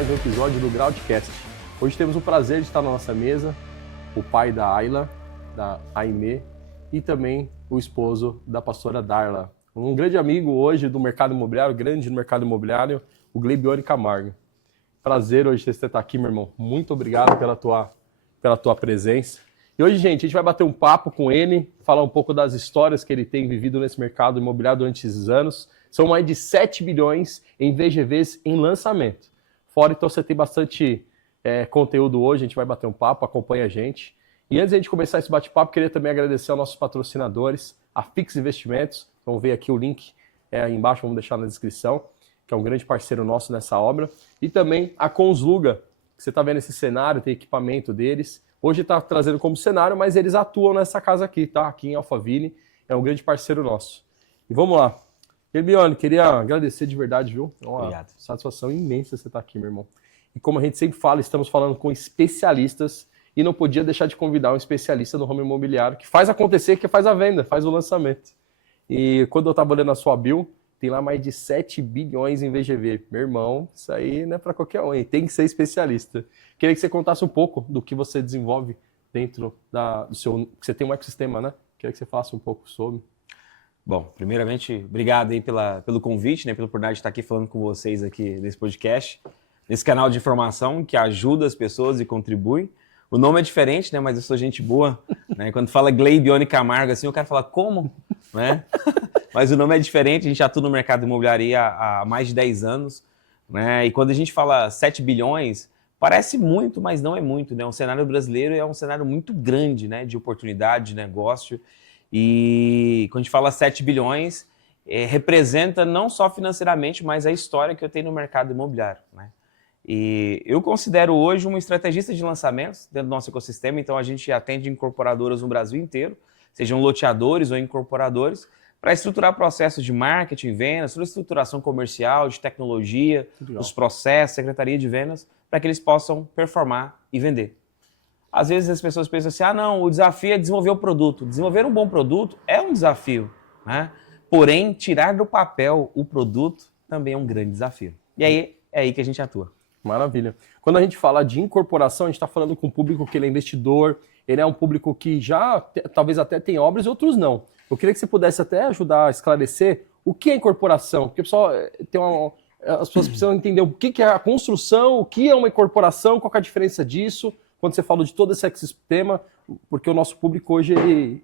mais um episódio do Groundcast. Hoje temos o prazer de estar na nossa mesa o pai da Ayla, da Aimee, e também o esposo da pastora Darla. Um grande amigo hoje do mercado imobiliário, o Gleibione Camargo. Prazer hoje ter você estar aqui, meu irmão. Muito obrigado pela tua presença. E hoje, gente, a gente vai bater um papo com ele, falar um pouco das histórias que ele tem vivido nesse mercado imobiliário durante esses anos. São mais de 7 bilhões em VGVs em lançamento. Fora, então, você tem bastante conteúdo hoje, a gente vai bater um papo, acompanha a gente. E antes de a gente começar esse bate-papo, queria também agradecer aos nossos patrocinadores, a Fix Investimentos. Vamos ver aqui o link aí embaixo, vamos deixar na descrição, que é um grande parceiro nosso nessa obra. E também a Consluga, que você está vendo esse cenário, tem equipamento deles. Hoje está trazendo como cenário, mas eles atuam nessa casa aqui, tá? Aqui em Alphaville, é um grande parceiro nosso. E vamos lá. Gleibione, queria agradecer de verdade, viu? É uma satisfação imensa você estar aqui, meu irmão. E como a gente sempre fala, estamos falando com especialistas e não podia deixar de convidar um especialista no ramo imobiliário que faz acontecer, que faz a venda, faz o lançamento. E quando eu estava olhando a sua bio, tem lá mais de 7 bilhões em VGV. Meu irmão, isso aí não é para qualquer um, hein? Tem que ser especialista. Queria que você contasse um pouco do que você desenvolve dentro do seu... Você tem um ecossistema, né? Queria que você falasse um pouco sobre... Bom, primeiramente, obrigado aí pelo convite, né, pela oportunidade de estar aqui falando com vocês aqui nesse podcast, nesse canal de informação que ajuda as pessoas e contribui. O nome é diferente, né, mas eu sou gente boa, né? Quando fala Gleibione Camargo, assim, o cara fala, como? Né? Mas o nome é diferente, a gente atua no mercado imobiliário há mais de 10 anos, né? E quando a gente fala 7 bilhões, parece muito, mas não é muito, né? O cenário brasileiro é um cenário muito grande, né, de oportunidade, de negócio. E quando a gente fala 7 bilhões, representa não só financeiramente, mas a história que eu tenho no mercado imobiliário, né? E eu considero hoje um estrategista de lançamentos dentro do nosso ecossistema, então a gente atende incorporadoras no Brasil inteiro, sejam loteadores ou incorporadores, para estruturar processos de marketing, vendas, toda a estruturação comercial, de tecnologia, os processos, secretaria de vendas, para que eles possam performar e vender. Às vezes as pessoas pensam assim, não, o desafio é desenvolver o produto. Desenvolver um bom produto é um desafio, né? Porém, tirar do papel o produto também é um grande desafio. E aí, é aí que a gente atua. Maravilha. Quando a gente fala de incorporação, a gente está falando com um público que ele é investidor, ele é um público que já, talvez até tem obras e outros não. Eu queria que você pudesse até ajudar a esclarecer o que é incorporação, porque o pessoal as pessoas precisam entender o que é a construção, o que é uma incorporação, qual é a diferença disso, quando você fala de todo esse ecossistema, porque o nosso público hoje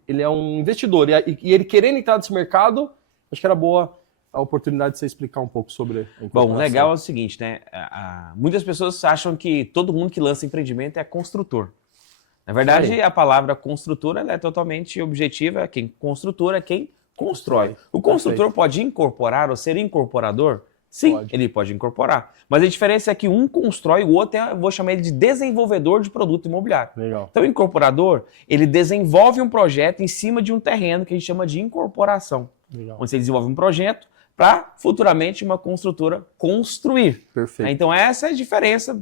ele é um investidor, e ele querendo entrar nesse mercado, acho que era boa a oportunidade de você explicar um pouco sobre a incorporação. Bom, o legal é o seguinte, né? Muitas pessoas acham que todo mundo que lança empreendimento é construtor. Na verdade, a palavra construtor ela é totalmente objetiva. Quem construtor é quem constrói. O construtor pode incorporar ou ser incorporador? Sim, ele pode incorporar. Mas a diferença é que um constrói, o outro eu vou chamar ele de desenvolvedor de produto imobiliário. Legal. Então o incorporador, ele desenvolve um projeto em cima de um terreno que a gente chama de incorporação. Legal. Onde você desenvolve um projeto para futuramente uma construtora construir. Perfeito. Então essa é a diferença,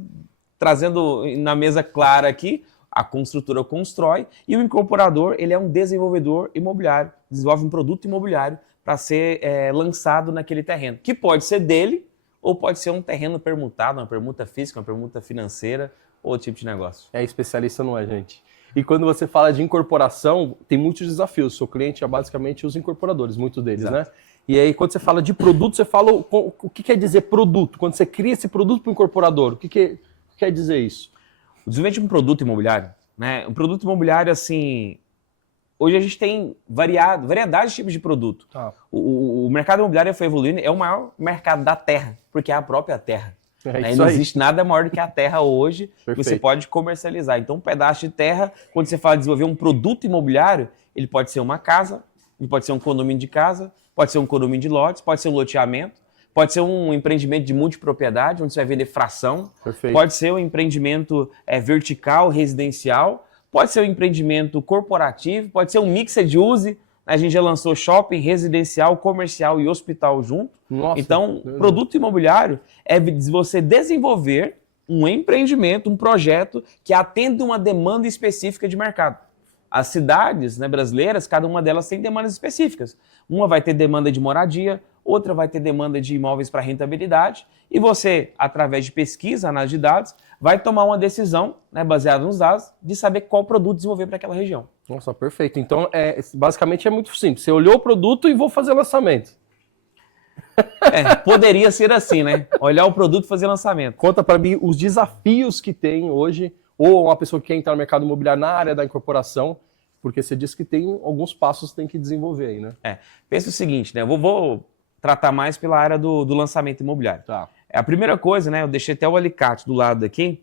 trazendo na mesa clara aqui, a construtora constrói e o incorporador ele é um desenvolvedor imobiliário, desenvolve um produto imobiliário para ser lançado naquele terreno, que pode ser dele ou pode ser um terreno permutado, uma permuta física, uma permuta financeira, ou tipo de negócio. É especialista, não é, gente? E quando você fala de incorporação, tem muitos desafios. Seu cliente é basicamente os incorporadores, muitos deles, Exato. né? E aí, quando você fala de produto, você fala o que quer dizer produto? Quando você cria esse produto para o incorporador, o que quer dizer isso? O desenvolvimento de um produto imobiliário, né? Um produto imobiliário, assim, hoje a gente tem variedade de tipos de produto. Ah. O mercado imobiliário foi evoluindo, é o maior mercado da terra, porque é a própria terra. Não existe nada maior do que a terra hoje que você pode comercializar. Então, um pedaço de terra, quando você fala de desenvolver um produto imobiliário, ele pode ser uma casa, ele pode ser um condomínio de casa, pode ser um condomínio de lotes, pode ser um loteamento, pode ser um empreendimento de multipropriedade, onde você vai vender fração, pode ser um empreendimento vertical, residencial, pode ser um empreendimento corporativo, pode ser um mixed use. A gente já lançou shopping, residencial, comercial e hospital junto. Nossa, então, produto imobiliário é você desenvolver um empreendimento, um projeto que atenda uma demanda específica de mercado. As cidades, né, brasileiras, cada uma delas tem demandas específicas. Uma vai ter demanda de moradia, outra vai ter demanda de imóveis para rentabilidade, e você, através de pesquisa, análise de dados, vai tomar uma decisão, né, baseada nos dados, de saber qual produto desenvolver para aquela região. Nossa, perfeito. Então, basicamente é muito simples. Você olhou o produto e vou fazer lançamento. Poderia ser assim, né? Olhar o produto e fazer lançamento. Conta para mim os desafios que tem hoje, ou uma pessoa que quer entrar no mercado imobiliário na área da incorporação, porque você disse que tem alguns passos que tem que desenvolver aí, né? Pensa o seguinte, né? Eu vou tratar mais pela área do lançamento imobiliário. Tá. A primeira coisa, né? Eu deixei até o alicate do lado aqui,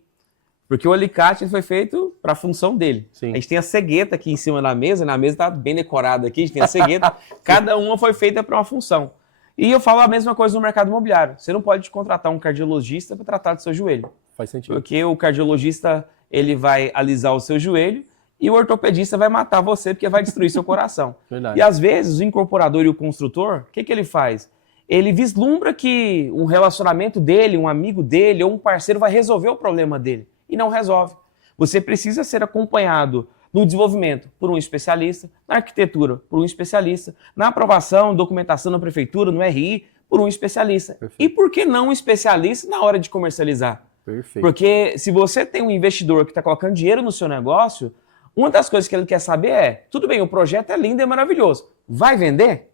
porque o alicate foi feito para a função dele. Sim. A gente tem a cegueta aqui em cima da mesa, né? A mesa está bem decorada aqui, a gente tem a cegueta, cada uma foi feita para uma função. E eu falo a mesma coisa no mercado imobiliário. Você não pode contratar um cardiologista para tratar do seu joelho. Faz sentido. Porque o cardiologista, ele vai alisar o seu joelho e o ortopedista vai matar você porque vai destruir seu coração. Verdade. E às vezes o incorporador e o construtor, o que ele faz? Ele vislumbra que um relacionamento dele, um amigo dele ou um parceiro vai resolver o problema dele. E não resolve. Você precisa ser acompanhado no desenvolvimento por um especialista, na arquitetura por um especialista, na aprovação, documentação na prefeitura, no RI, por um especialista. Perfeito. E por que não um especialista na hora de comercializar? Perfeito. Porque se você tem um investidor que está colocando dinheiro no seu negócio, uma das coisas que ele quer saber é, tudo bem, o projeto é lindo e maravilhoso, vai vender?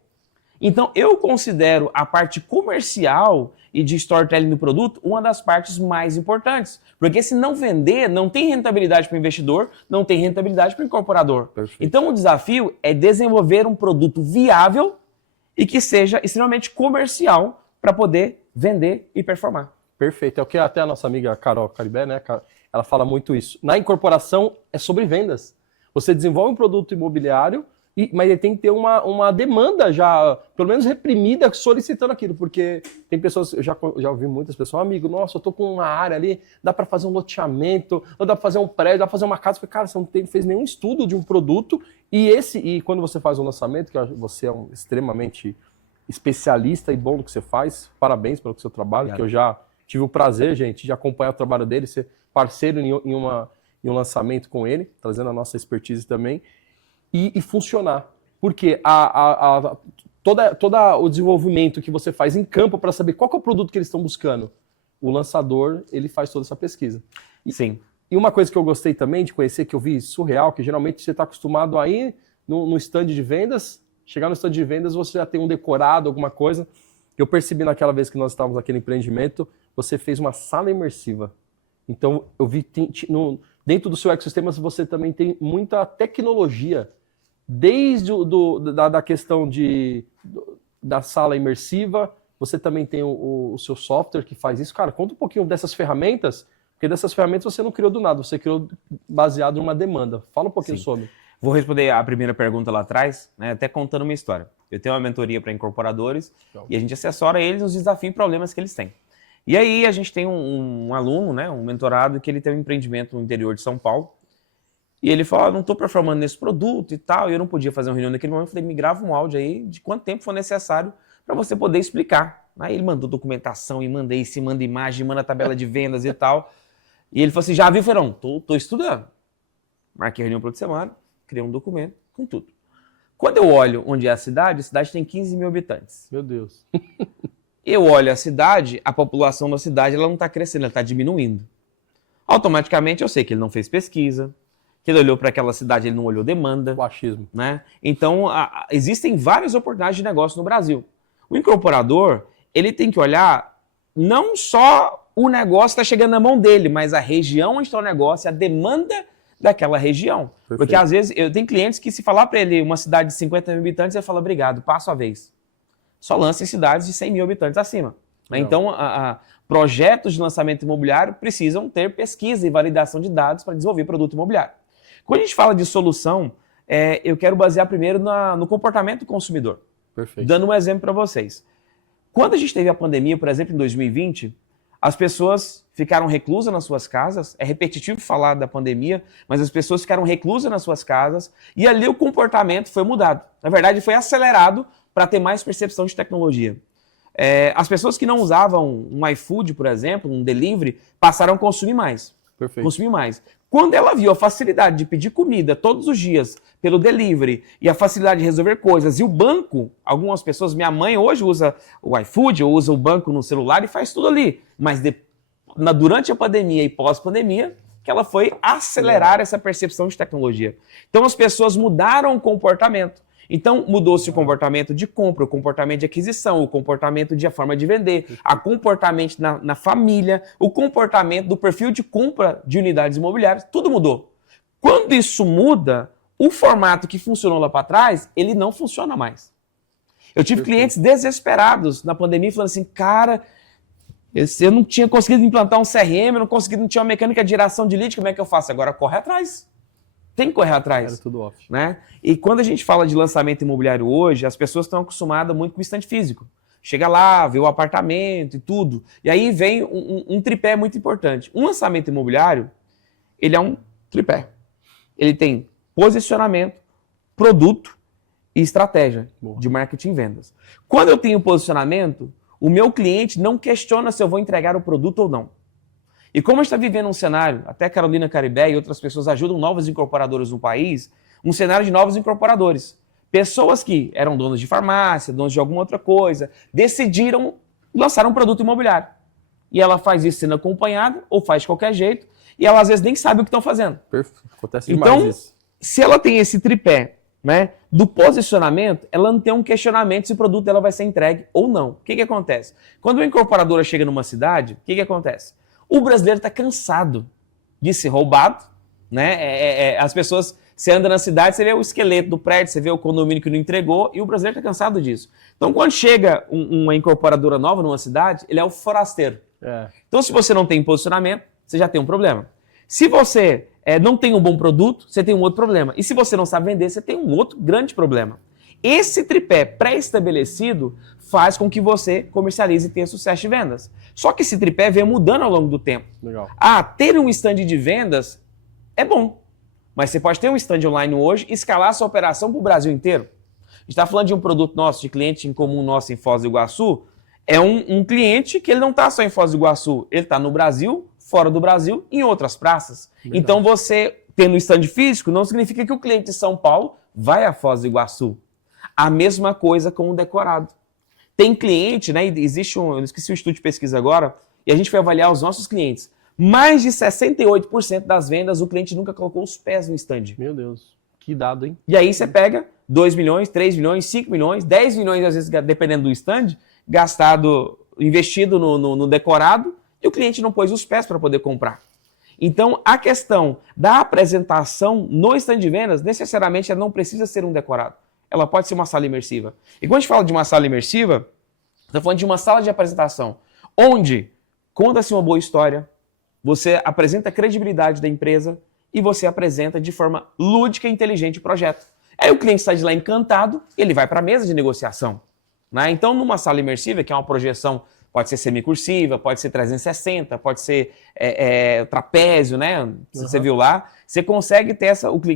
Então eu considero a parte comercial e de storytelling do produto uma das partes mais importantes. Porque se não vender, não tem rentabilidade para o investidor, não tem rentabilidade para o incorporador. Perfeito. Então o desafio é desenvolver um produto viável e que seja extremamente comercial para poder vender e performar. Perfeito. É o que até a nossa amiga Carol Caribé, né? Ela fala muito isso. Na incorporação é sobre vendas. Você desenvolve um produto imobiliário, mas ele tem que ter uma demanda já, pelo menos reprimida, solicitando aquilo. Porque tem pessoas, eu já ouvi muitas pessoas, amigo, nossa, eu tô com uma área ali, dá para fazer um loteamento, ou dá para fazer um prédio, dá para fazer uma casa. Cara, você não fez nenhum estudo de um produto. E quando você faz um lançamento, que você é extremamente especialista e bom no que você faz, parabéns pelo seu trabalho, Obrigado. que eu já tive o prazer, gente, de acompanhar o trabalho dele, ser parceiro em um lançamento com ele, trazendo a nossa expertise também, e funcionar. Porque todo o desenvolvimento que você faz em campo para saber qual que é o produto que eles estão buscando, o lançador, ele faz toda essa pesquisa. Sim. E uma coisa que eu gostei também de conhecer, que eu vi surreal, que geralmente você está acostumado a ir no stand de vendas, chegar no stand de vendas, você já tem um decorado, alguma coisa. Eu percebi naquela vez que nós estávamos naquele empreendimento, você fez uma sala imersiva. Então, eu vi dentro do seu ecossistema você também tem muita tecnologia, desde da questão da sala imersiva, você também tem o seu software que faz isso. Cara, conta um pouquinho dessas ferramentas, porque dessas ferramentas você não criou do nada, você criou baseado em uma demanda. Fala um pouquinho sobre. Vou responder a primeira pergunta lá atrás, né, até contando uma história. Eu tenho uma mentoria para incorporadores e a gente assessora eles nos desafios e problemas que eles têm. E aí a gente tem um aluno, né, um mentorado, que ele tem um empreendimento no interior de São Paulo. E ele falou, não estou performando nesse produto e tal, e eu não podia fazer uma reunião naquele momento. Eu falei, me grava um áudio aí de quanto tempo for necessário para você poder explicar. Aí ele mandou documentação, e manda isso, e manda imagem, manda tabela de vendas e tal. E ele falou assim, já viu, Ferão? Tô estudando. Marquei a reunião para outra semana, criei um documento com tudo. Quando eu olho onde é a cidade tem 15 mil habitantes. Meu Deus. Eu olho a cidade, a população da cidade ela não está crescendo, ela está diminuindo. Automaticamente eu sei que ele não fez pesquisa, que ele olhou para aquela cidade, ele não olhou demanda. O achismo. Né? Então, existem várias oportunidades de negócio no Brasil. O incorporador, ele tem que olhar não só o negócio está chegando na mão dele, mas a região onde está o negócio, a demanda daquela região. Perfeito. Porque às vezes eu tenho clientes que se falar para ele uma cidade de 50 mil habitantes, ele fala, obrigado, passo a vez. Só lança em cidades de 100 mil habitantes acima. Né? Então, projetos de lançamento imobiliário precisam ter pesquisa e validação de dados para desenvolver produto imobiliário. Quando a gente fala de solução, eu quero basear primeiro no comportamento do consumidor. Perfeito. Dando um exemplo para vocês. Quando a gente teve a pandemia, por exemplo, em 2020, as pessoas ficaram reclusas nas suas casas. É repetitivo falar da pandemia, mas as pessoas ficaram reclusas nas suas casas e ali o comportamento foi mudado. Na verdade, foi acelerado para ter mais percepção de tecnologia. As pessoas que não usavam um iFood, por exemplo, um delivery, passaram a consumir mais. Perfeito. Consumir mais. Quando ela viu a facilidade de pedir comida todos os dias pelo delivery e a facilidade de resolver coisas, e o banco, algumas pessoas, minha mãe hoje usa o iFood, ou usa o banco no celular e faz tudo ali, mas durante a pandemia e pós-pandemia, que ela foi acelerar essa percepção de tecnologia. Então as pessoas mudaram o comportamento. Então mudou-se o comportamento de compra, o comportamento de aquisição, o comportamento de a forma de vender, o comportamento na família, o comportamento do perfil de compra de unidades imobiliárias, tudo mudou. Quando isso muda, o formato que funcionou lá para trás, ele não funciona mais. Eu tive clientes desesperados na pandemia falando assim, cara, eu não tinha conseguido implantar um CRM, não tinha uma mecânica de geração de lead, como é que eu faço? Agora corre atrás. Tem que correr atrás. Era tudo off. Né? E quando a gente fala de lançamento imobiliário hoje, as pessoas estão acostumadas muito com o estande físico. Chega lá, vê o apartamento e tudo. E aí vem um tripé muito importante. Um lançamento imobiliário, ele é um tripé. Ele tem posicionamento, produto e estratégia de marketing e vendas. Quando eu tenho posicionamento, o meu cliente não questiona se eu vou entregar o produto ou não. E como a gente está vivendo um cenário, até Carolina Caribé e outras pessoas ajudam novos incorporadores no país, um cenário de novos incorporadores. Pessoas que eram donos de farmácia, donos de alguma outra coisa, decidiram lançar um produto imobiliário. E ela faz isso sendo acompanhada, ou faz de qualquer jeito, e ela às vezes nem sabe o que estão fazendo. Perfeito. Acontece demais isso. Se ela tem esse tripé, né, do posicionamento, ela não tem um questionamento se o produto dela vai ser entregue ou não. O que acontece? Quando uma incorporadora chega numa cidade, o que acontece? O brasileiro está cansado de ser roubado, né? As pessoas, você anda na cidade, você vê o esqueleto do prédio, você vê o condomínio que não entregou, e o brasileiro está cansado disso. Então, quando chega uma incorporadora nova numa cidade, ele é o forasteiro. Então, se você não tem posicionamento, você já tem um problema. Se você não tem um bom produto, você tem um outro problema. E se você não sabe vender, você tem um outro grande problema. Esse tripé pré-estabelecido faz com que você comercialize e tenha sucesso de vendas. Só que esse tripé vem mudando ao longo do tempo. Legal. Ter um stand de vendas é bom, mas você pode ter um stand online hoje e escalar a sua operação para o Brasil inteiro. A gente está falando de um produto nosso, de cliente em comum nosso em Foz do Iguaçu, é um cliente que ele não está só em Foz do Iguaçu, ele está no Brasil, fora do Brasil e em outras praças. Verdade. Então você tendo um stand físico não significa que o cliente de São Paulo vai a Foz do Iguaçu. A mesma coisa com o decorado. Tem cliente, né? Existe eu esqueci o estudo de pesquisa agora, e a gente foi avaliar os nossos clientes. Mais de 68% das vendas, o cliente nunca colocou os pés no stand. Meu Deus, que dado, hein? E aí você pega 2 milhões, 3 milhões, 5 milhões, 10 milhões, às vezes, dependendo do stand, investido no decorado, e o cliente não pôs os pés para poder comprar. Então, a questão da apresentação no stand de vendas, necessariamente, ela não precisa ser um decorado. Ela pode ser uma sala imersiva. E quando a gente fala de uma sala imersiva, está falando de uma sala de apresentação, onde conta-se uma boa história, você apresenta a credibilidade da empresa e você apresenta de forma lúdica e inteligente o projeto. Aí o cliente sai de lá encantado e ele vai para a mesa de negociação. Né? Então, numa sala imersiva, que é uma projeção, pode ser semicursiva, pode ser 360, pode ser trapézio, né? Você viu lá, você consegue ter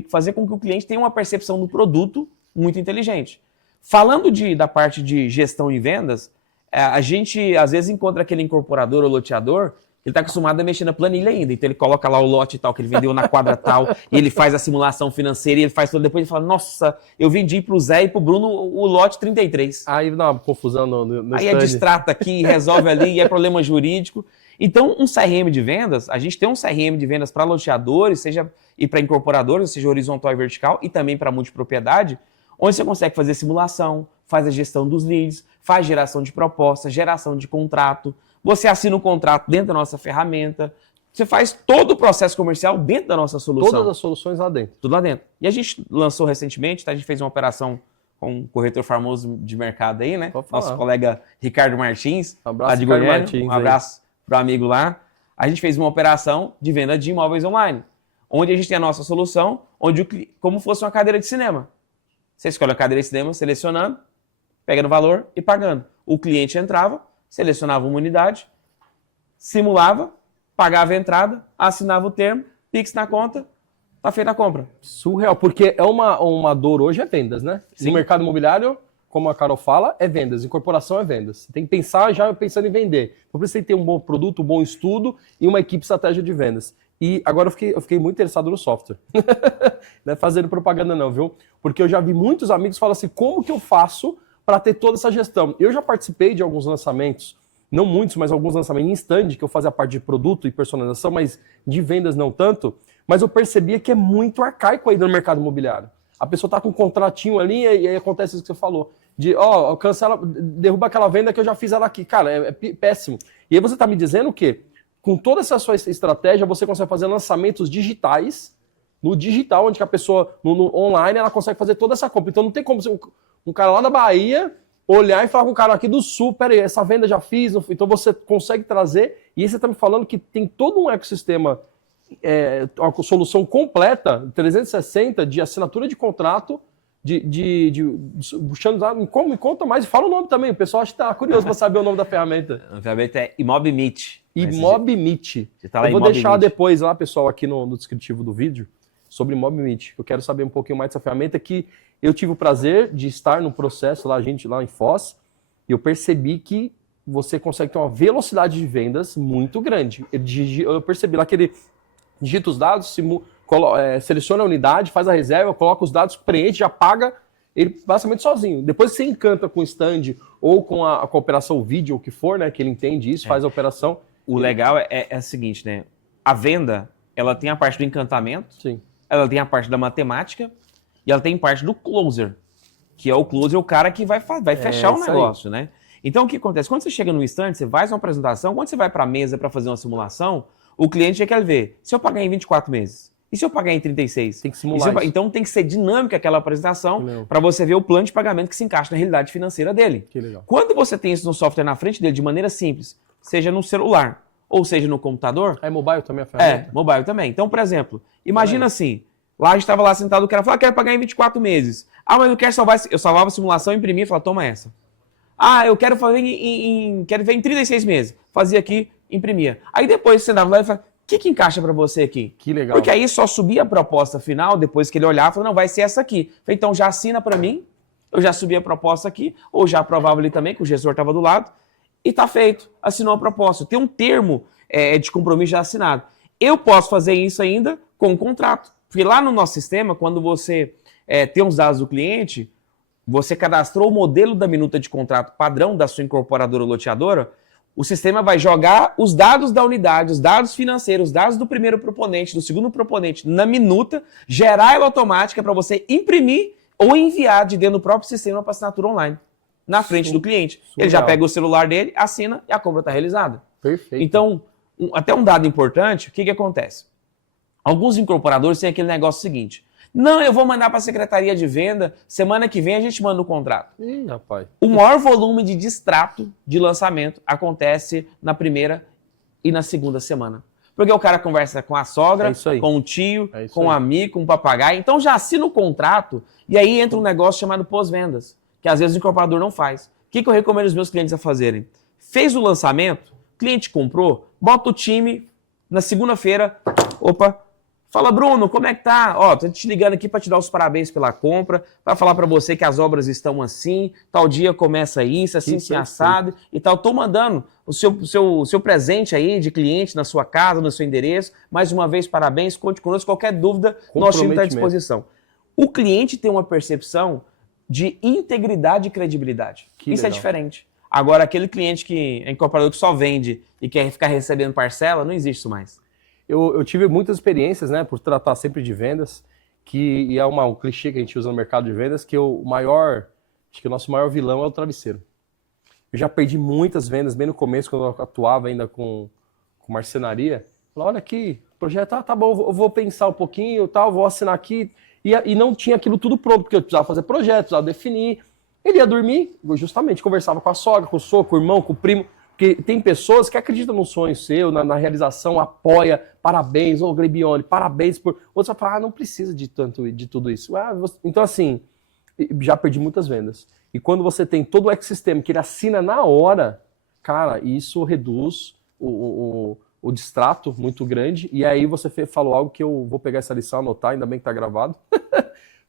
fazer com que o cliente tenha uma percepção do produto muito inteligente. Falando da parte de gestão e vendas, a gente às vezes encontra aquele incorporador ou loteador, ele está acostumado a mexer na planilha ainda, então ele coloca lá o lote tal que ele vendeu na quadra tal, e ele faz a simulação financeira, e ele faz tudo, depois ele fala, nossa, eu vendi para o Zé e para o Bruno o lote 33. Aí dá uma confusão no aí distrata aqui, resolve ali, e é problema jurídico. Então, um CRM de vendas, a gente tem um CRM de vendas para loteadores, e para incorporadores, seja horizontal e vertical, e também para multipropriedade, onde você consegue fazer simulação, faz a gestão dos leads, faz geração de propostas, geração de contrato, você assina um contrato dentro da nossa ferramenta, você faz todo o processo comercial dentro da nossa solução. Todas as soluções lá dentro. Tudo lá dentro. E a gente lançou recentemente, tá? A gente fez uma operação com um corretor famoso de mercado aí, né? Nosso colega Ricardo Martins, lá de Goiânia. Um abraço para o amigo lá. A gente fez uma operação de venda de imóveis online, onde a gente tem a nossa solução, como fosse uma cadeira de cinema. Você escolhe a cadeira de cinema, selecionando, pega no valor e pagando. O cliente entrava, selecionava uma unidade, simulava, pagava a entrada, assinava o termo, Pix na conta, tá feita a compra. Surreal, porque é uma dor hoje é vendas, né? Sim. No mercado imobiliário, como a Carol fala, é vendas. Incorporação é vendas. Você tem que pensar já pensando em vender. Então, por isso tem que ter um bom produto, um bom estudo e uma equipe estratégia de vendas. E agora eu fiquei muito interessado no software. Não é fazendo propaganda não, viu? Porque eu já vi muitos amigos falar assim, como que eu faço para ter toda essa gestão? Eu já participei de alguns lançamentos, não muitos, mas alguns lançamentos em stand, que eu fazia parte de produto e personalização, mas de vendas não tanto, mas eu percebia que é muito arcaico ainda no mercado imobiliário. A pessoa está com um contratinho ali e aí acontece isso que você falou. De, cancela, derruba aquela venda que eu já fiz ela aqui. Cara, é péssimo. E aí você está me dizendo o quê? Com toda essa sua estratégia, você consegue fazer lançamentos digitais, no digital, onde que a pessoa, no online, ela consegue fazer toda essa compra. Então não tem como um cara lá da Bahia olhar e falar com um cara aqui do Sul, peraí, essa venda já fiz, então você consegue trazer, e aí você está me falando que tem todo um ecossistema, uma solução completa, 360, de assinatura de contrato, me conta mais, fala o nome também, o pessoal acho que está curioso para saber o nome da ferramenta. A ferramenta é ImobMeet. ImobMeet. Tá, eu vou deixar depois lá, pessoal, aqui no descritivo do vídeo, sobre ImobMeet. Eu quero saber um pouquinho mais dessa ferramenta que eu tive o prazer de estar no processo lá, lá em Foz, e eu percebi que você consegue ter uma velocidade de vendas muito grande. Eu percebi lá que ele digita os dados, seleciona a unidade, faz a reserva, coloca os dados, preenche, já paga ele basicamente sozinho. Depois que você encanta com o stand ou com a operação vídeo, o que for, né, que ele entende isso, faz a operação. O legal é o seguinte, né? A venda, ela tem a parte do encantamento, Sim. Ela tem a parte da matemática e ela tem parte do closer, que é o closer, o cara que vai fechar o negócio, né? Então, o que acontece? Quando você chega no stand, você faz uma apresentação, quando você vai para a mesa para fazer uma simulação, o cliente já quer ver, se eu pagar em 24 meses? E se eu pagar em 36? Tem que simular Então, tem que ser dinâmica aquela apresentação para você ver o plano de pagamento que se encaixa na realidade financeira dele. Que legal. Quando você tem isso no software na frente dele, de maneira simples, seja no celular ou seja no computador... É mobile também a ferramenta? Mobile também. Então, por exemplo, imagina assim, lá a gente estava lá sentado, o cara falou, quero pagar em 24 meses. Mas eu quero salvar, eu salvava a simulação, imprimia e falava, toma essa. Eu quero fazer quero ver em 36 meses. Fazia aqui, imprimia. Aí depois você andava lá e falava, o que encaixa para você aqui? Que legal. Porque aí só subia a proposta final, depois que ele olhava, falou, não, vai ser essa aqui. Falei, então já assina para mim, eu já subi a proposta aqui, ou já aprovava ali também, que o gestor estava do lado, e tá feito, assinou a proposta. Tem um termo de compromisso já assinado. Eu posso fazer isso ainda com um contrato. Porque lá no nosso sistema, quando você tem os dados do cliente, você cadastrou o modelo da minuta de contrato padrão da sua incorporadora ou loteadora, o sistema vai jogar os dados da unidade, os dados financeiros, os dados do primeiro proponente, do segundo proponente na minuta, gerar ela automática para você imprimir ou enviar de dentro do próprio sistema para assinatura online, na frente do cliente. Ele já pega o celular dele, assina e a compra está realizada. Perfeito. Então, até um dado importante, o que acontece? Alguns incorporadores têm aquele negócio seguinte, não, eu vou mandar para a Secretaria de Venda, semana que vem a gente manda o contrato. Ih, rapaz. O maior volume de distrato de lançamento acontece na primeira e na segunda semana. Porque o cara conversa com a sogra, com o tio, com o amigo, com o papagaio. Então já assina o contrato e aí entra um negócio chamado pós-vendas, que às vezes o incorporador não faz. O que eu recomendo os meus clientes a fazerem? Fez o lançamento, cliente comprou, bota o time na segunda-feira, fala, Bruno, como é que tá? Tô te ligando aqui para te dar os parabéns pela compra, para falar para você que as obras estão assim, tal dia começa isso, assim, assado e tal. Tô mandando o seu presente aí de cliente na sua casa, no seu endereço. Mais uma vez, parabéns, conte conosco. Qualquer dúvida, nosso time está à disposição. O cliente tem uma percepção de integridade e credibilidade. Isso é diferente. Agora, aquele cliente que é incorporador que só vende e quer ficar recebendo parcela, não existe isso mais. Eu tive muitas experiências, né, por tratar sempre de vendas, que é um clichê que a gente usa no mercado de vendas, que acho que o nosso maior vilão é o travesseiro. Eu já perdi muitas vendas, bem no começo, quando eu atuava ainda com marcenaria. Falei, olha aqui, o projeto, tá bom, eu vou pensar um pouquinho, vou assinar aqui. E não tinha aquilo tudo pronto, porque eu precisava fazer projeto, precisava definir. Ele ia dormir, justamente, conversava com a sogra, com o sogro, com o irmão, com o primo. Porque tem pessoas que acreditam no sonho seu, na realização, apoia, parabéns, Grebione, parabéns por... Outros vão falar, não precisa de tudo isso. Então, assim, já perdi muitas vendas. E quando você tem todo o ecossistema que ele assina na hora, cara, isso reduz o distrato muito grande. E aí você falou algo que eu vou pegar essa lição, anotar, ainda bem que tá gravado,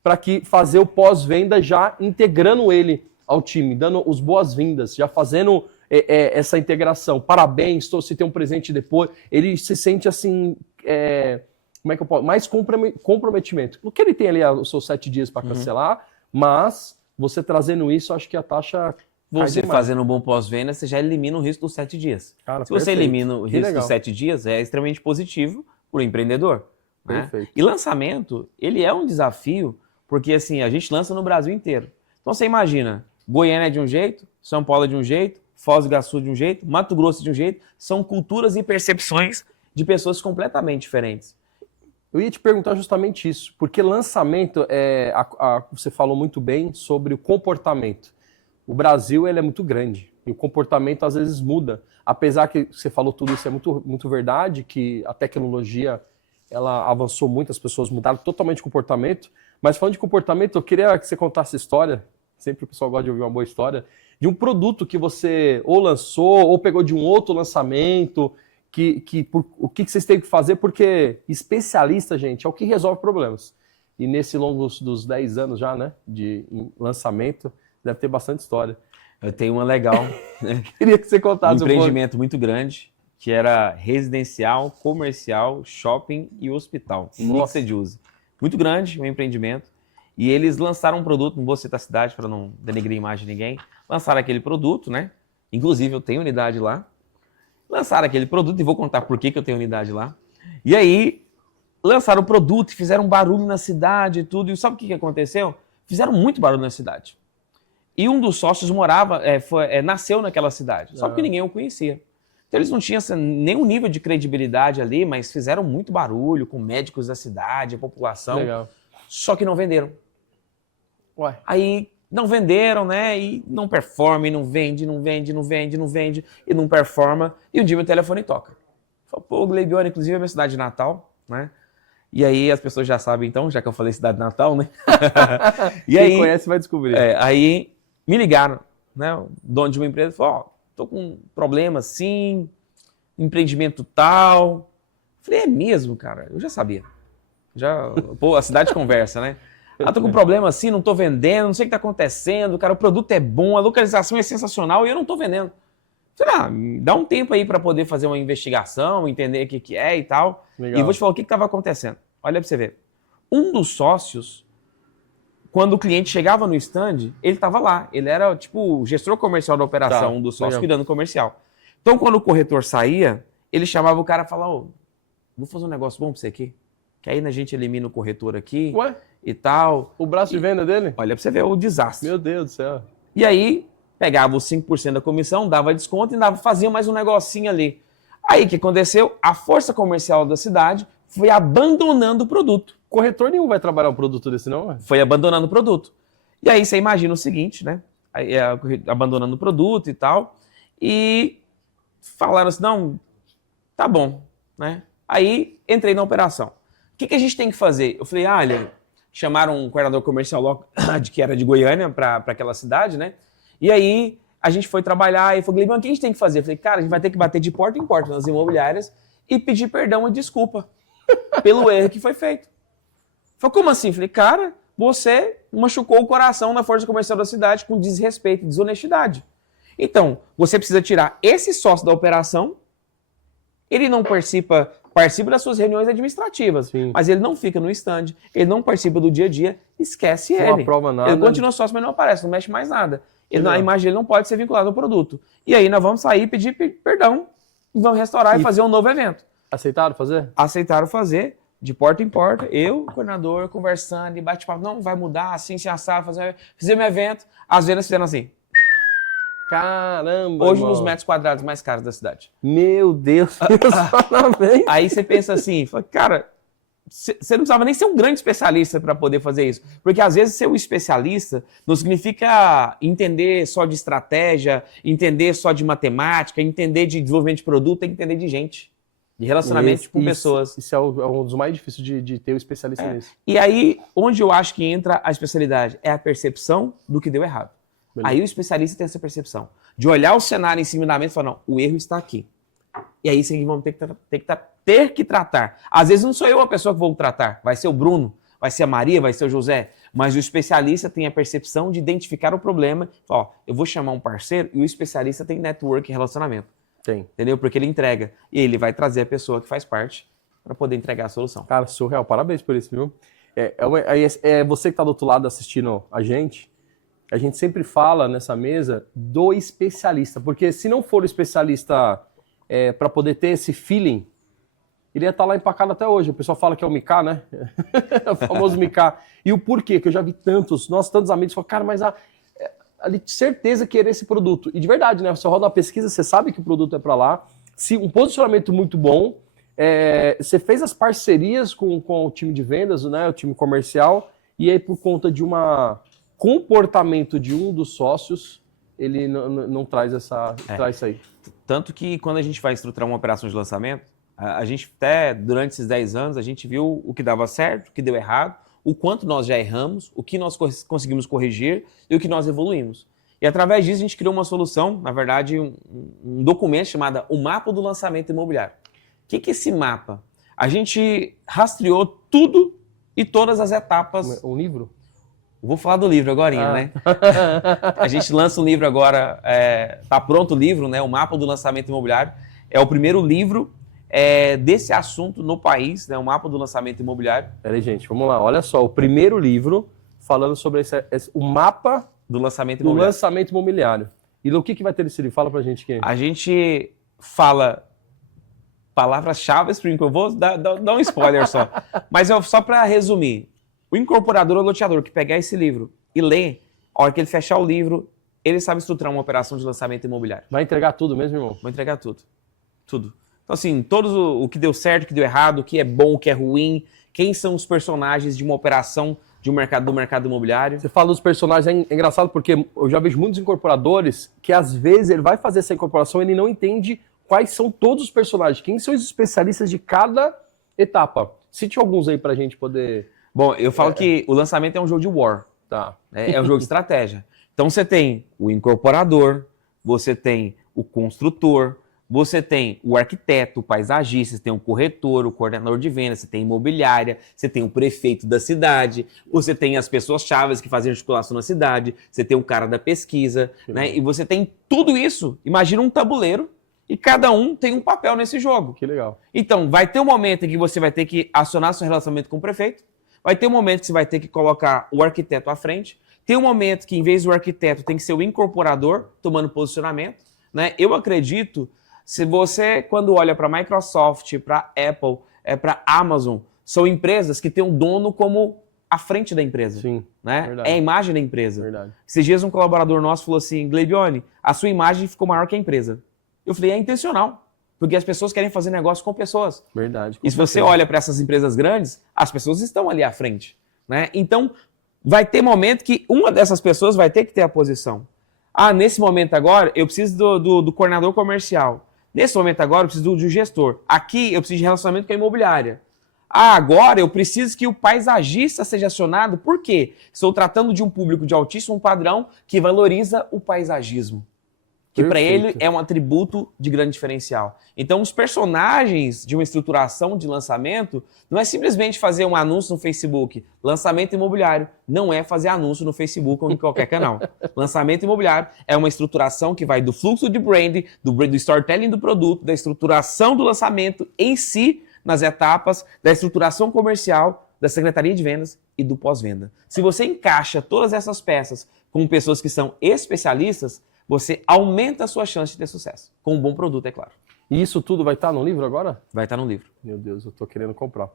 para fazer o pós-venda já integrando ele ao time, dando os boas-vindas, já fazendo... essa integração, parabéns, se tem um presente depois, ele se sente assim, como é que eu posso, mais comprometimento. Porque ele tem ali os seus 7 dias para cancelar, mas você trazendo isso, acho que a taxa... Você fazendo um bom pós-venda, você já elimina o risco dos 7 dias. Cara, se você elimina o risco dos 7 dias, é extremamente positivo para o empreendedor. Né? E lançamento, ele é um desafio, porque assim, a gente lança no Brasil inteiro. Então você imagina, Goiânia é de um jeito, São Paulo é de um jeito, Foz do Iguaçu de um jeito, Mato Grosso de um jeito, são culturas e percepções de pessoas completamente diferentes. Eu ia te perguntar justamente isso, porque lançamento, você falou muito bem sobre o comportamento. O Brasil ele é muito grande e o comportamento às vezes muda. Apesar que você falou tudo isso, é muito, muito verdade, que a tecnologia ela avançou muito, as pessoas mudaram totalmente o comportamento. Mas falando de comportamento, eu queria que você contasse a história, sempre o pessoal gosta de ouvir uma boa história, de um produto que você ou lançou ou pegou de um outro lançamento, o que vocês têm que fazer, porque especialista, gente, é o que resolve problemas. E nesse longo dos 10 anos já, né, de lançamento, deve ter bastante história. Eu tenho uma legal. Né? Queria que você contasse um empreendimento muito grande, que era residencial, comercial, shopping e hospital. Mixed use. Muito grande, um empreendimento. E eles lançaram um produto, não vou citar a cidade para não denegrir a imagem de ninguém, lançaram aquele produto, né? Inclusive eu tenho unidade lá. Lançaram aquele produto, e vou contar por que eu tenho unidade lá. E aí, lançaram o produto, fizeram barulho na cidade e tudo. E sabe o que aconteceu? Fizeram muito barulho na cidade. E um dos sócios nasceu naquela cidade, só que ninguém o conhecia. Então eles não tinham nenhum nível de credibilidade ali, mas fizeram muito barulho com médicos da cidade, a população. Legal. Só que não venderam. Ué. Aí não venderam, né? E não performa, e não vende, e não performa. E um dia meu telefone toca. Falei, pô, Gleibione, inclusive é minha cidade de Natal, né? E aí as pessoas já sabem então, já que eu falei cidade de Natal, né? E aí, quem conhece vai descobrir. Aí me ligaram, né? O dono de uma empresa falou, ó, tô com um problema assim, empreendimento tal. Falei, é mesmo, cara? Eu já sabia. Pô, a cidade conversa, né? Tô com um problema assim, não tô vendendo, não sei o que tá acontecendo, cara, o produto é bom, a localização é sensacional e eu não tô vendendo. Falei, dá um tempo aí para poder fazer uma investigação, entender o que é e tal. Legal. E vou te falar o que estava acontecendo. Olha para você ver. Um dos sócios, quando o cliente chegava no stand, ele estava lá. Ele era tipo o gestor comercial da operação, um dos sócios cuidando comercial. Então, quando o corretor saía, ele chamava o cara e falava, vou fazer um negócio bom para você aqui. Que aí a gente elimina o corretor aqui. Ué? E tal. O braço de venda dele? Olha para você ver o desastre. Meu Deus do céu. E aí, pegava os 5% da comissão, dava desconto e fazia mais um negocinho ali. Aí o que aconteceu? A força comercial da cidade foi abandonando o produto. Corretor nenhum vai trabalhar um produto desse, não? Foi abandonando o produto. E aí você imagina o seguinte, né? Aí, abandonando o produto e tal. E falaram assim, não, tá bom, né? Aí entrei na operação. O que a gente tem que fazer? Eu falei, olha, chamaram um coordenador comercial que era de Goiânia para aquela cidade, né? E aí a gente foi trabalhar e falou, Gleibione, o que a gente tem que fazer? Eu falei, cara, a gente vai ter que bater de porta em porta nas imobiliárias e pedir perdão e desculpa pelo erro que foi feito. Falei, como assim? Eu falei, cara, você machucou o coração na força comercial da cidade com desrespeito e desonestidade. Então, você precisa tirar esse sócio da operação, ele não participa das suas reuniões administrativas, sim, mas ele não fica no stand, ele não participa do dia a dia, esquece ele. Não aprova nada. Ele continua sócio, mas não aparece, não mexe mais nada. A imagem dele não pode ser vinculada ao produto. E aí nós vamos sair, pedir perdão, e vamos restaurar e fazer um novo evento. Aceitaram fazer? Aceitaram fazer, de porta em porta, eu, o coordenador, conversando, e bate-papo, não, vai mudar, assim, se assar, fazer um evento. As vendas fizeram assim. Caramba, hoje, irmão, nos metros quadrados mais caros da cidade. Meu Deus, aí você pensa assim, cara, você não precisava nem ser um grande especialista para poder fazer isso. Porque às vezes ser um especialista não significa entender só de estratégia, entender só de matemática, entender de desenvolvimento de produto, tem que entender de gente. De relacionamento com pessoas. Isso é um dos mais difíceis de ter um especialista nisso. E aí, onde eu acho que entra a especialidade? É a percepção do que deu errado. Beleza. Aí o especialista tem essa percepção. De olhar o cenário em cima da mesa e falar, não, o erro está aqui. E aí sim vamos ter que tratar. Às vezes não sou eu a pessoa que vou tratar. Vai ser o Bruno, vai ser a Maria, vai ser o José. Mas o especialista tem a percepção de identificar o problema. Ó, eu vou chamar um parceiro e o especialista tem network e relacionamento. Tem. Entendeu? Porque ele entrega. E ele vai trazer a pessoa que faz parte para poder entregar a solução. Cara, surreal. Parabéns por isso, viu? Você que está do outro lado assistindo a gente sempre fala nessa mesa do especialista, porque se não for o especialista para poder ter esse feeling, ele ia estar lá empacado até hoje. O pessoal fala que é o Micá, né? O famoso Micá. E o porquê? Que eu já vi tantos amigos falam, cara, mas ali certeza que era esse produto. E de verdade, né? Você roda uma pesquisa, você sabe que o produto é para lá. Se um posicionamento muito bom, você fez as parcerias com o time de vendas, né? O time comercial, e aí por conta de um comportamento de um dos sócios, ele não traz traz isso aí. Tanto que quando a gente vai estruturar uma operação de lançamento, a gente até, durante esses 10 anos, a gente viu o que dava certo, o que deu errado, o quanto nós já erramos, o que nós conseguimos corrigir e o que nós evoluímos. E através disso a gente criou uma solução, na verdade, um documento chamado o Mapa do Lançamento Imobiliário. O que é esse mapa? A gente rastreou tudo e todas as etapas. Um livro? Vou falar do livro agora, né? A gente lança um livro agora, tá pronto o livro, né? O Mapa do Lançamento Imobiliário. É o primeiro livro desse assunto no país, né? O Mapa do Lançamento Imobiliário. Peraí, gente, vamos lá. Olha só, o primeiro livro falando sobre o mapa do lançamento imobiliário. E o que vai ter nesse livro? Fala pra gente aqui. A gente fala palavras-chave, eu vou dar um spoiler só. Mas só para resumir, o incorporador ou loteador que pegar esse livro e ler, a hora que ele fechar o livro, ele sabe estruturar uma operação de lançamento imobiliário. Vai entregar tudo mesmo, irmão? Vai entregar tudo. Tudo. Então, assim, todos o que deu certo, o que deu errado, o que é bom, o que é ruim, quem são os personagens de uma operação do mercado imobiliário. Você fala dos personagens, é engraçado porque eu já vejo muitos incorporadores que às vezes ele vai fazer essa incorporação e ele não entende quais são todos os personagens, quem são os especialistas de cada etapa. Cite alguns aí pra gente poder... Bom, eu falo que o lançamento é um jogo de war. Tá. É um jogo de estratégia. Então você tem o incorporador, você tem o construtor, você tem o arquiteto, o paisagista, você tem o corretor, o coordenador de vendas, você tem a imobiliária, você tem o prefeito da cidade, você tem as pessoas-chave que fazem articulação na cidade, você tem o cara da pesquisa, né? E você tem tudo isso. Imagina um tabuleiro e cada um tem um papel nesse jogo. Que legal. Então, vai ter um momento em que você vai ter que acionar seu relacionamento com o prefeito, vai ter um momento que você vai ter que colocar o arquiteto à frente, tem um momento que, em vez do arquiteto, tem que ser o incorporador tomando posicionamento, né? Eu acredito... Se você, quando olha para a Microsoft, para a Apple, para a Amazon, são empresas que têm um dono como a frente da empresa. Sim, né? Verdade. É a imagem da empresa. Verdade. Esses dias um colaborador nosso falou assim, Gleibione, a sua imagem ficou maior que a empresa. Eu falei, é intencional, porque as pessoas querem fazer negócio com pessoas. Verdade. E se você olha para essas empresas grandes, as pessoas estão ali à frente. Né? Então, vai ter momento que uma dessas pessoas vai ter que ter a posição. Nesse momento agora, eu preciso do coordenador comercial. Nesse momento agora, eu preciso do gestor. Aqui, eu preciso de relacionamento com a imobiliária. Agora, eu preciso que o paisagista seja acionado. Por quê? Estou tratando de um público de altíssimo padrão que valoriza o paisagismo. Que para ele é um atributo de grande diferencial. Então, os personagens de uma estruturação de lançamento não é simplesmente fazer um anúncio no Facebook. Lançamento imobiliário não é fazer anúncio no Facebook ou em qualquer canal. Lançamento imobiliário é uma estruturação que vai do fluxo de branding, do storytelling do produto, da estruturação do lançamento em si, nas etapas, da estruturação comercial, da secretaria de vendas e do pós-venda. Se você encaixa todas essas peças com pessoas que são especialistas, você aumenta a sua chance de ter sucesso. Com um bom produto, é claro. E isso tudo vai estar no livro agora? Vai estar no livro. Meu Deus, eu tô querendo comprar.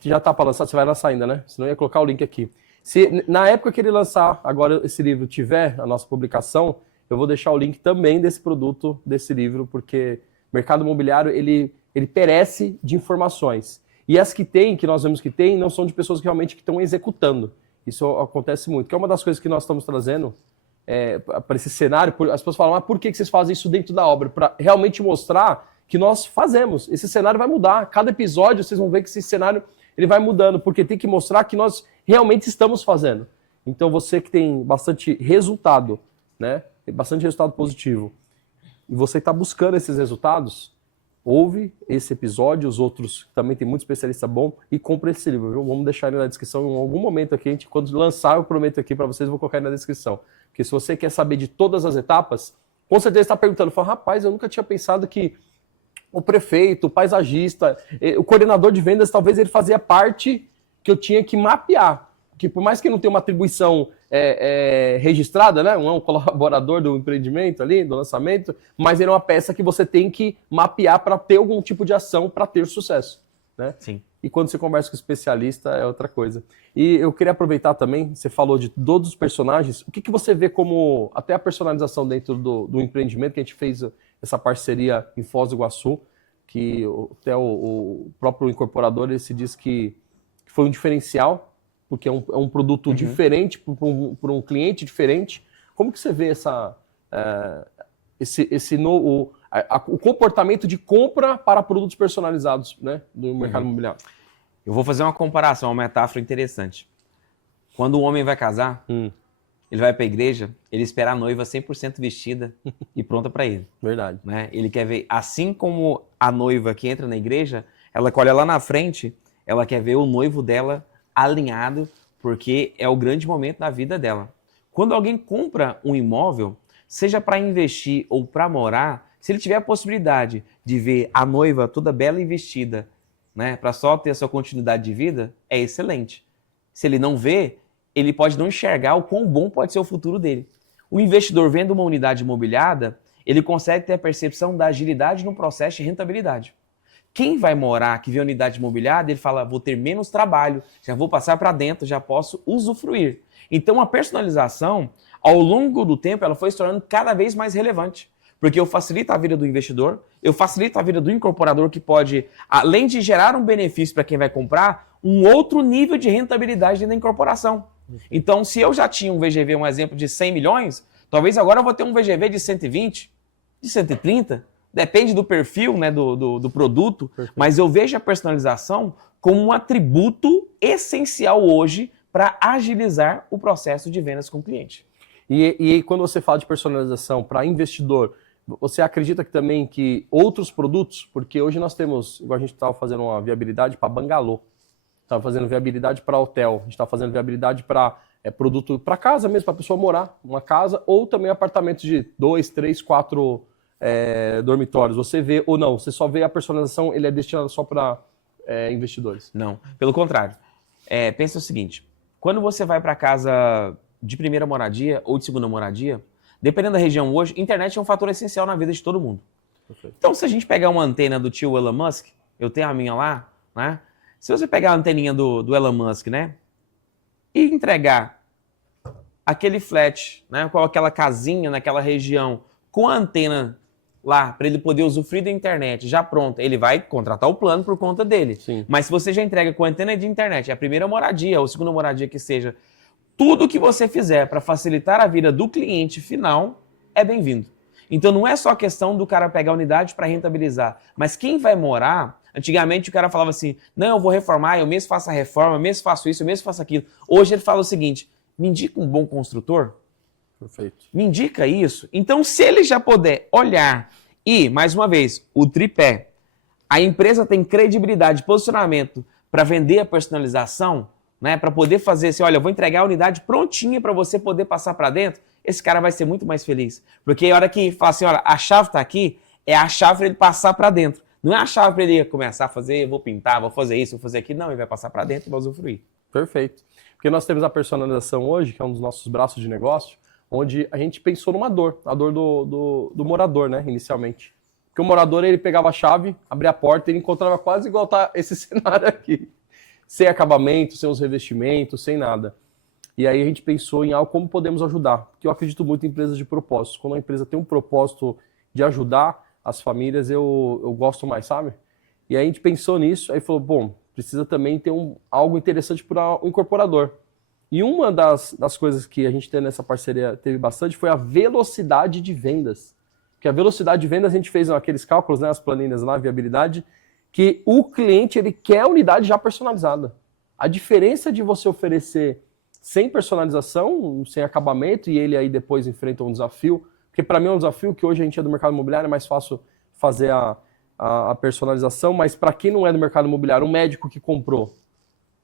Já tá para lançar, você vai lançar ainda, né? Senão eu ia colocar o link aqui. Se na época que ele lançar, agora esse livro tiver a nossa publicação, eu vou deixar o link também desse produto, desse livro, porque o mercado imobiliário, ele perece de informações. E as que tem, que nós vemos que tem, não são de pessoas que realmente estão executando. Isso acontece muito, que é uma das coisas que nós estamos trazendo para esse cenário. As pessoas falam, por que vocês fazem isso dentro da obra? Para realmente mostrar que nós fazemos. Esse cenário vai mudar. Cada episódio vocês vão ver que esse cenário ele vai mudando, porque tem que mostrar que nós realmente estamos fazendo. Então você que tem bastante resultado, né? Tem bastante resultado positivo, e você está buscando esses resultados, ouve esse episódio, os outros também tem muito especialista bom, e compra esse livro, viu? Vamos deixar ele na descrição em algum momento aqui, quando lançar eu prometo aqui para vocês, vou colocar ele na descrição. Porque se você quer saber de todas as etapas, com certeza está perguntando, fala, rapaz, eu nunca tinha pensado que o prefeito, o paisagista, o coordenador de vendas, talvez ele fazia parte que eu tinha que mapear. Que por mais que não tenha uma atribuição registrada, né? Um colaborador do empreendimento ali, do lançamento, mas ele é uma peça que você tem que mapear para ter algum tipo de ação para ter sucesso, né? Sim. E quando você conversa com o especialista é outra coisa. E eu queria aproveitar também, você falou de todos os personagens, o que você vê como até a personalização dentro do empreendimento, que a gente fez essa parceria em Foz do Iguaçu, que até o próprio incorporador ele se diz que foi um diferencial, porque é um produto diferente para um cliente diferente. Como que você vê o comportamento de compra para produtos personalizados, né, do mercado imobiliário? Eu vou fazer uma comparação, uma metáfora interessante. Quando o homem vai casar, ele vai para a igreja, ele espera a noiva 100% vestida e pronta para ele. Verdade. Né? Ele quer ver, assim como a noiva que entra na igreja, ela olha lá na frente, ela quer ver o noivo dela alinhado, porque é o grande momento da vida dela. Quando alguém compra um imóvel, seja para investir ou para morar, se ele tiver a possibilidade de ver a noiva toda bela e vestida, né, para só ter a sua continuidade de vida, é excelente. Se ele não vê, ele pode não enxergar o quão bom pode ser o futuro dele. O investidor vendo uma unidade imobiliada, ele consegue ter a percepção da agilidade no processo de rentabilidade. Quem vai morar, que vê a unidade imobiliada, ele fala, vou ter menos trabalho, já vou passar para dentro, já posso usufruir. Então a personalização, ao longo do tempo, ela foi se tornando cada vez mais relevante. Porque eu facilito a vida do investidor, eu facilito a vida do incorporador que pode, além de gerar um benefício para quem vai comprar, um outro nível de rentabilidade dentro da incorporação. Então, se eu já tinha um VGV, um exemplo de 100 milhões, talvez agora eu vou ter um VGV de 120, de 130, depende do perfil, né, do produto, perfeito. Mas eu vejo a personalização como um atributo essencial hoje para agilizar o processo de vendas com o cliente. E quando você fala de personalização para investidor, você acredita que também que outros produtos, porque hoje nós temos, igual a gente estava fazendo uma viabilidade para bangalô, estava fazendo viabilidade para hotel, a gente estava fazendo viabilidade para produto para casa mesmo, para a pessoa morar, uma casa, ou também apartamentos de 2, 3, 4 dormitórios. Você vê ou não? Você só vê a personalização, ele é destinado só para investidores? Não, pelo contrário. Pensa o seguinte, quando você vai para casa de primeira moradia ou de segunda moradia, dependendo da região hoje, internet é um fator essencial na vida de todo mundo. Perfeito. Então, se a gente pegar uma antena do tio Elon Musk, eu tenho a minha lá, né? Se você pegar a anteninha do Elon Musk, né? E entregar aquele flat, né? Com aquela casinha naquela região, com a antena lá, para ele poder usufruir da internet, já pronta, ele vai contratar o plano por conta dele. Sim. Mas se você já entrega com a antena de internet, a primeira moradia ou a segunda moradia que seja, tudo que você fizer para facilitar a vida do cliente final é bem-vindo. Então não é só questão do cara pegar a unidade para rentabilizar, mas quem vai morar, antigamente o cara falava assim, não, eu vou reformar, eu mesmo faço a reforma, eu mesmo faço isso, eu mesmo faço aquilo. Hoje ele fala o seguinte, me indica um bom construtor? Perfeito. Me indica isso. Então se ele já puder olhar e, mais uma vez, o tripé, a empresa tem credibilidade, posicionamento para vender a personalização, né, para poder fazer assim, olha, eu vou entregar a unidade prontinha para você poder passar para dentro, esse cara vai ser muito mais feliz. Porque a hora que fala assim, olha, a chave está aqui, é a chave para ele passar para dentro. Não é a chave para ele começar a fazer, vou pintar, vou fazer isso, vou fazer aquilo. Não, ele vai passar para dentro e vai usufruir. Perfeito. Porque nós temos a personalização hoje, que é um dos nossos braços de negócio, onde a gente pensou numa dor, a dor do morador, né, inicialmente. Porque o morador, ele pegava a chave, abria a porta e ele encontrava quase igual tá esse cenário aqui. Sem acabamento, sem os revestimentos, sem nada. E aí a gente pensou em algo como podemos ajudar. Porque eu acredito muito em empresas de propósitos. Quando a empresa tem um propósito de ajudar as famílias, eu gosto mais, sabe? E aí a gente pensou nisso, aí falou, bom, precisa também ter algo interessante para o incorporador. E uma das coisas que a gente tem nessa parceria, teve bastante, foi a velocidade de vendas. Porque a velocidade de vendas, a gente fez aqueles cálculos, né, as planilhas lá, viabilidade, que o cliente ele quer a unidade já personalizada. A diferença de você oferecer sem personalização, sem acabamento, e ele aí depois enfrenta um desafio, porque para mim é um desafio que hoje a gente é do mercado imobiliário, é mais fácil fazer a personalização, mas para quem não é do mercado imobiliário, um médico que comprou,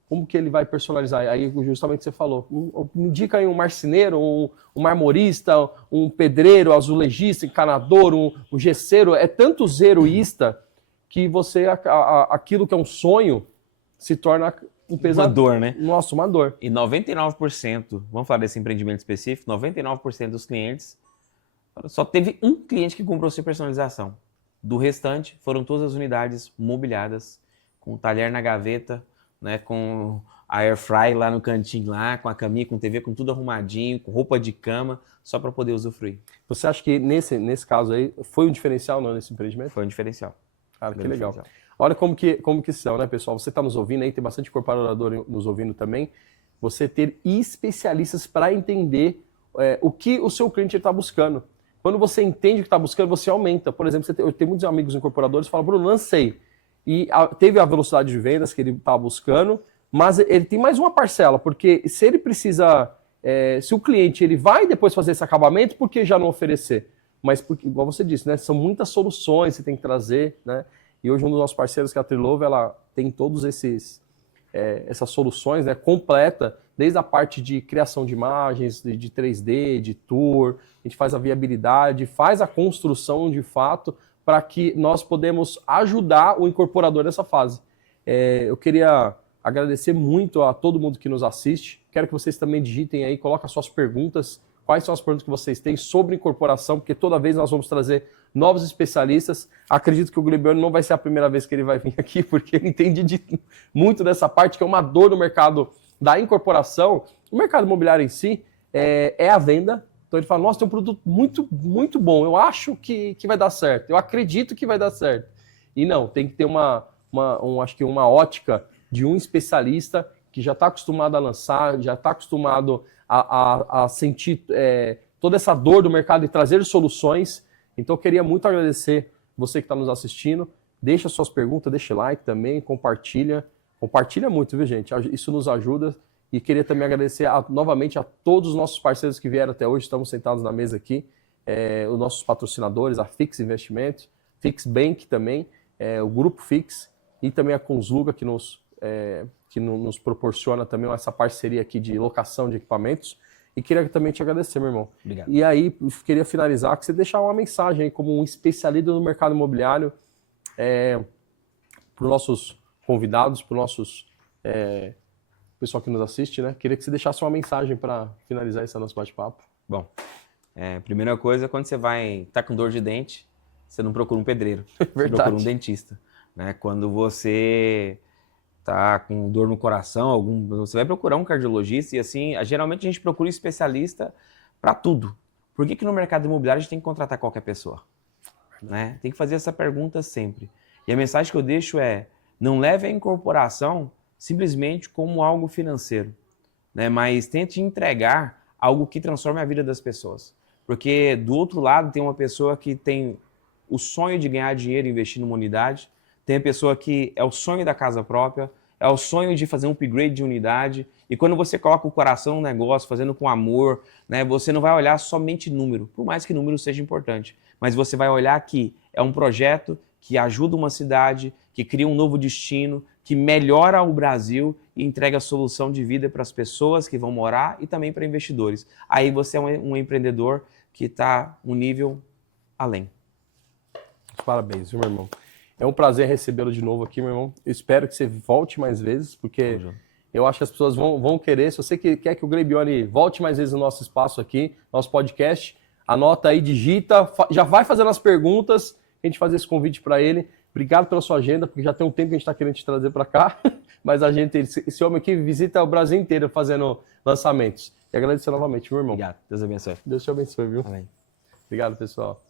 como que ele vai personalizar? Aí justamente você falou, me indica aí um marceneiro, um marmorista, um pedreiro, azulejista, encanador, um gesseiro, é tanto zeroísta que você, aquilo que é um sonho se torna um pesadelo. Uma dor, né? Nossa, uma dor. E 99%, vamos falar desse empreendimento específico, 99% dos clientes, só teve um cliente que comprou sem personalização. Do restante, foram todas as unidades mobiliadas, com talher na gaveta, né, com a air fry lá no cantinho, lá, com a caminha, com TV, com tudo arrumadinho, com roupa de cama, só para poder usufruir. Você acha que nesse caso aí foi um diferencial não, nesse empreendimento? Foi um diferencial. Cara, que legal. Olha como que são, né, pessoal? Você está nos ouvindo aí, tem bastante incorporador nos ouvindo também. Você ter especialistas para entender o que o seu cliente está buscando. Quando você entende o que está buscando, você aumenta. Por exemplo, eu tenho muitos amigos incorporadores que falam, Bruno, lancei. E teve a velocidade de vendas que ele está buscando, mas ele tem mais uma parcela, porque se ele precisa, se o cliente ele vai depois fazer esse acabamento, por que já não oferecer? Mas, porque, igual você disse, né, são muitas soluções que você tem que trazer, né? E hoje um dos nossos parceiros, que é a Trilove, ela tem todos essas soluções, né, completa, desde a parte de criação de imagens, de 3D, de tour, a gente faz a viabilidade, faz a construção de fato, para que nós podemos ajudar o incorporador nessa fase. Eu queria agradecer muito a todo mundo que nos assiste, quero que vocês também digitem aí, coloquem as suas perguntas, quais são as perguntas que vocês têm sobre incorporação, porque toda vez nós vamos trazer novos especialistas. Acredito que o Glebione não vai ser a primeira vez que ele vai vir aqui, porque ele entende muito dessa parte, que é uma dor no mercado da incorporação. O mercado imobiliário em si é a venda. Então ele fala, nossa, tem um produto muito, muito bom, eu acho que vai dar certo, eu acredito que vai dar certo. E não, tem que ter acho que uma ótica de um especialista que já está acostumado a lançar, já está acostumado a sentir toda essa dor do mercado e trazer soluções. Então eu queria muito agradecer você que está nos assistindo. Deixa suas perguntas, deixa like também, compartilha. Compartilha muito, viu, gente? Isso nos ajuda. E queria também agradecer novamente a todos os nossos parceiros que vieram até hoje. Estamos sentados na mesa aqui. Os nossos patrocinadores, a Fix Investimentos, Fix Bank também, o Grupo Fix e também a Consluga, que nos proporciona também essa parceria aqui de locação de equipamentos. E queria também te agradecer, meu irmão. Obrigado. E aí, queria finalizar que você deixar uma mensagem aí como um especialista no mercado imobiliário para os nossos convidados, para o nossos pessoal que nos assiste, né? Queria que você deixasse uma mensagem para finalizar esse nosso bate-papo. Bom, primeira coisa, quando você tá com dor de dente, você não procura um pedreiro, você procura um dentista. Né? Quando você tá com dor no coração, você vai procurar um cardiologista e assim, geralmente a gente procura um especialista para tudo. Por que no mercado imobiliário a gente tem que contratar qualquer pessoa? Né? Tem que fazer essa pergunta sempre. E a mensagem que eu deixo não leve a incorporação simplesmente como algo financeiro, né? Mas tente entregar algo que transforme a vida das pessoas. Porque do outro lado tem uma pessoa que tem o sonho de ganhar dinheiro e investir numa unidade, tem a pessoa que é o sonho da casa própria, é o sonho de fazer um upgrade de unidade, e quando você coloca o coração no negócio, fazendo com amor, né, você não vai olhar somente número, por mais que número seja importante, mas você vai olhar que é um projeto que ajuda uma cidade, que cria um novo destino, que melhora o Brasil e entrega solução de vida para as pessoas que vão morar e também para investidores. Aí você é um empreendedor que está um nível além. Parabéns, viu, meu irmão? É um prazer recebê-lo de novo aqui, meu irmão. Eu espero que você volte mais vezes, porque eu acho que as pessoas vão querer. Se você quer que o Glebione volte mais vezes no nosso espaço aqui, nosso podcast, anota aí, digita, já vai fazendo as perguntas, a gente fazer esse convite para ele. Obrigado pela sua agenda, porque já tem um tempo que a gente está querendo te trazer para cá, mas esse homem aqui visita o Brasil inteiro fazendo lançamentos. E agradecer novamente, meu irmão. Obrigado. Deus abençoe. Deus te abençoe, viu? Amém. Obrigado, pessoal.